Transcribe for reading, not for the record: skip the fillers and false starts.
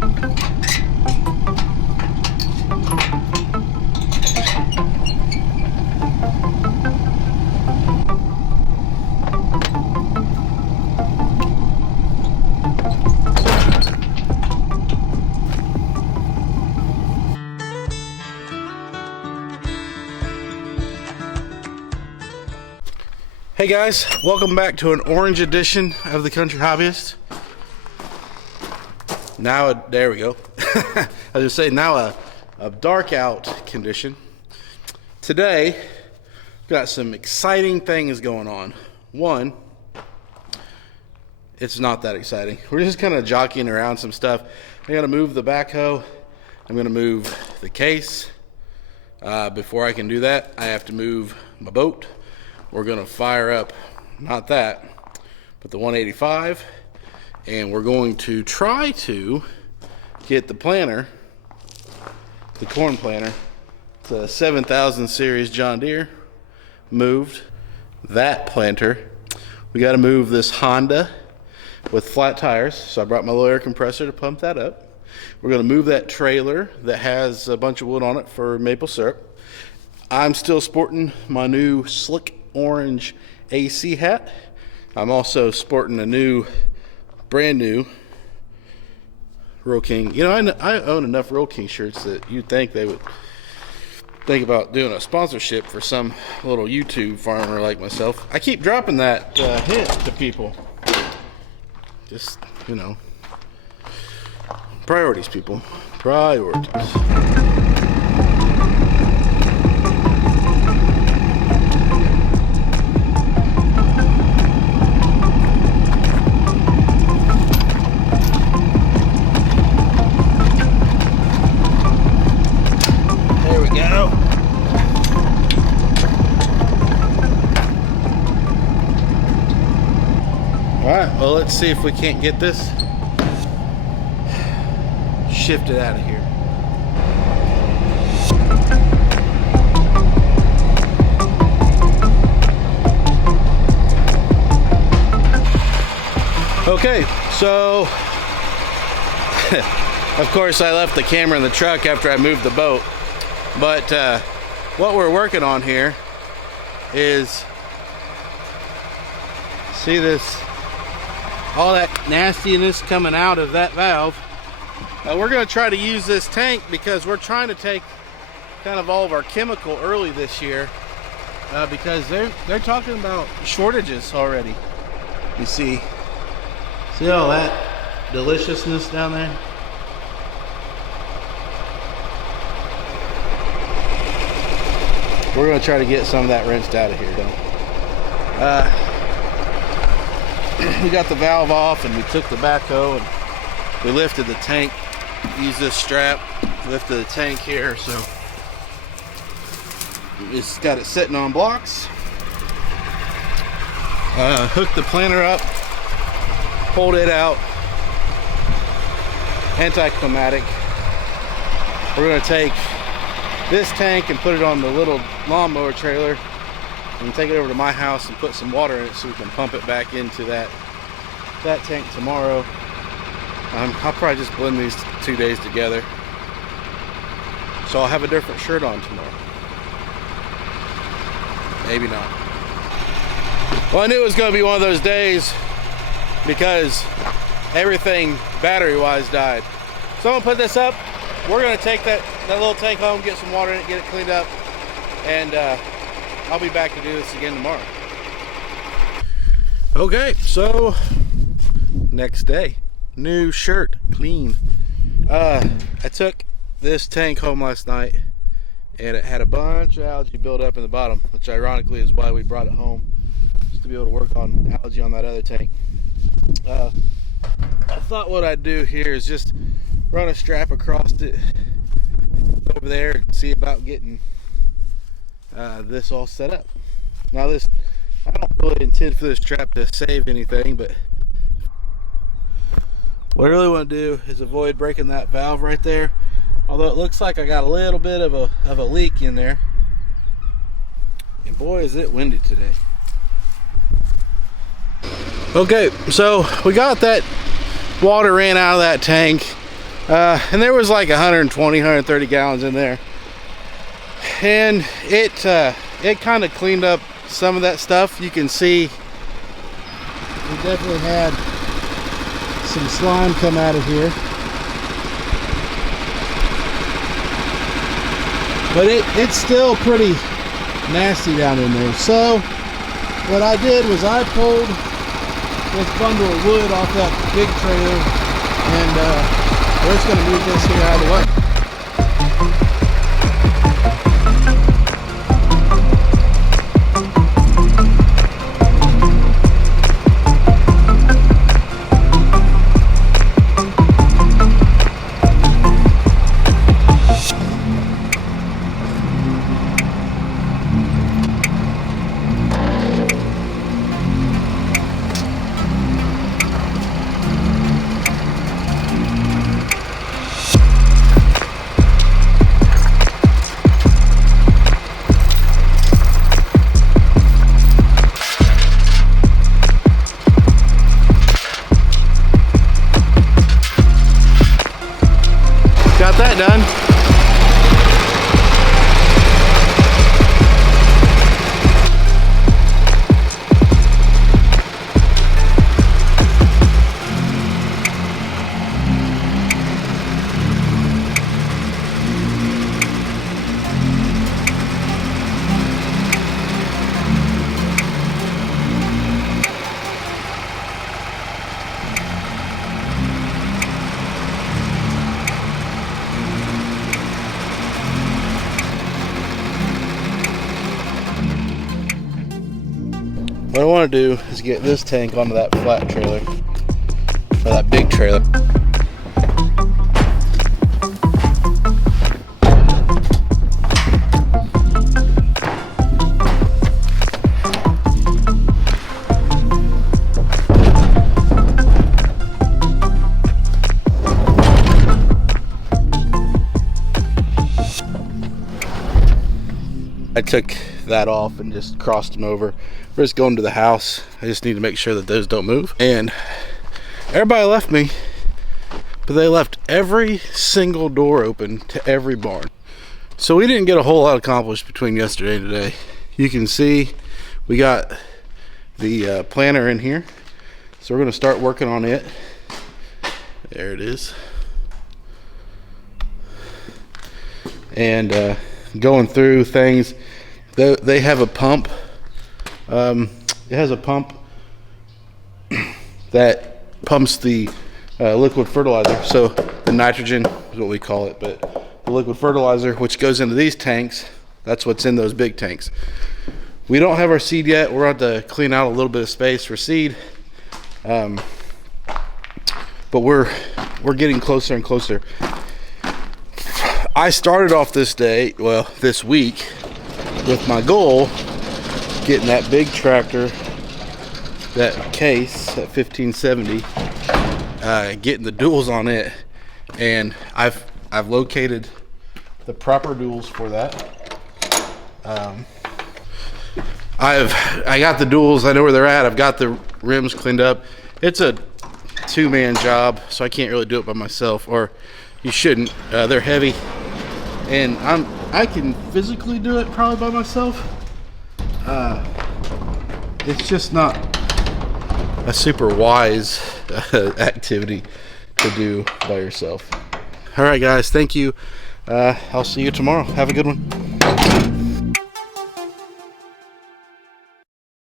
Hey guys, welcome back to an orange edition of the Country Hobbyist. Now, there we go. I was just saying, now a dark out condition. Today, got some exciting things going on. One, it's not that exciting. We're just kind of jockeying around some stuff. I gotta move the backhoe. I'm gonna move the case. Before I can do that, I have to move my boat. We're gonna fire up, not that, but the 185, and we're going to try to get the planter, the corn planter, it's a 7000 series John Deere, moved. That planter, we gotta move this Honda with flat tires, so I brought my little air compressor to pump that up. We're gonna move that trailer that has a bunch of wood on it for maple syrup. I'm still sporting my new slick orange AC hat. I'm also sporting a new, brand new Rural King. You know, I own enough Rural King shirts that you'd think they would think about doing a sponsorship for some little YouTube farmer like myself. I keep dropping that hint to people. Just, you know, priorities, people. Priorities. Well, let's see if we can't get this shifted out of here. Okay, so of course I left the camera in the truck after I moved the boat, but what we're working on here is, see this, all that nastiness coming out of that valve. We're going to try to use this tank because we're trying to take kind of all of our chemical early this year because they're talking about shortages already. You see all that deliciousness down there? We're going to try to get some of that rinsed out of here though. We got the valve off and we took the backhoe and we lifted the tank, used this strap, lifted the tank here, so it's got it sitting on blocks. Hooked the planter up, pulled it out, anticlimactic. We're going to take this tank and put it on the little lawnmower trailer and take it over to my house and put some water in it so we can pump it back into that tank tomorrow. I'll probably just blend these 2 days together, so I'll have a different shirt on tomorrow. Maybe not. Well, I knew it was going to be one of those days because everything battery wise died. So I'm gonna put this up. We're gonna take that little tank home, get some water in it, get it cleaned up, and I'll be back to do this again tomorrow. Okay, so next day, new shirt, clean. I took this tank home last night and it had a bunch of algae built up in the bottom, which ironically is why we brought it home, just to be able to work on algae on that other tank. I thought what I'd do here is just run a strap across it over there and see about getting this all set up. Now this, I don't really intend for this strap to save anything, but what I really want to do is avoid breaking that valve right there. Although it looks like I got a little bit of a leak in there. And boy, is it windy today. Okay, so we got that water ran out of that tank. And there was like 120, 130 gallons in there. And it kind of cleaned up some of that stuff. You can see we definitely had some slime come out of here. But it's still pretty nasty down in there. So what I did was I pulled this bundle of wood off that big trailer, and we're just going to move this here out of the way. Got that done. What I want to do is get this tank onto that flat trailer, or that big trailer. I took that off and just crossed them over. We're just going to the house. I just need to make sure that those don't move. And everybody left me, but they left every single door open to every barn. So we didn't get a whole lot accomplished between yesterday and today. You can see we got the planter in here. So we're gonna start working on it. There it is. And going through things. They have a pump. It has a pump that pumps the liquid fertilizer. So the nitrogen is what we call it, but the liquid fertilizer, which goes into these tanks, that's what's in those big tanks. We don't have our seed yet. We're going to have to clean out a little bit of space for seed. But we're getting closer and closer. I started off this week, with my goal, getting that big tractor, that case, that 1570, getting the duals on it, and I've located the proper duals for that. I got the duals. I know where they're at. I've got the rims cleaned up. It's a two-man job, so I can't really do it by myself, or you shouldn't. They're heavy, and I can physically do it probably by myself. It's just not a super wise activity to do by yourself. All right, guys, thank you. I'll see you tomorrow. Have a good one.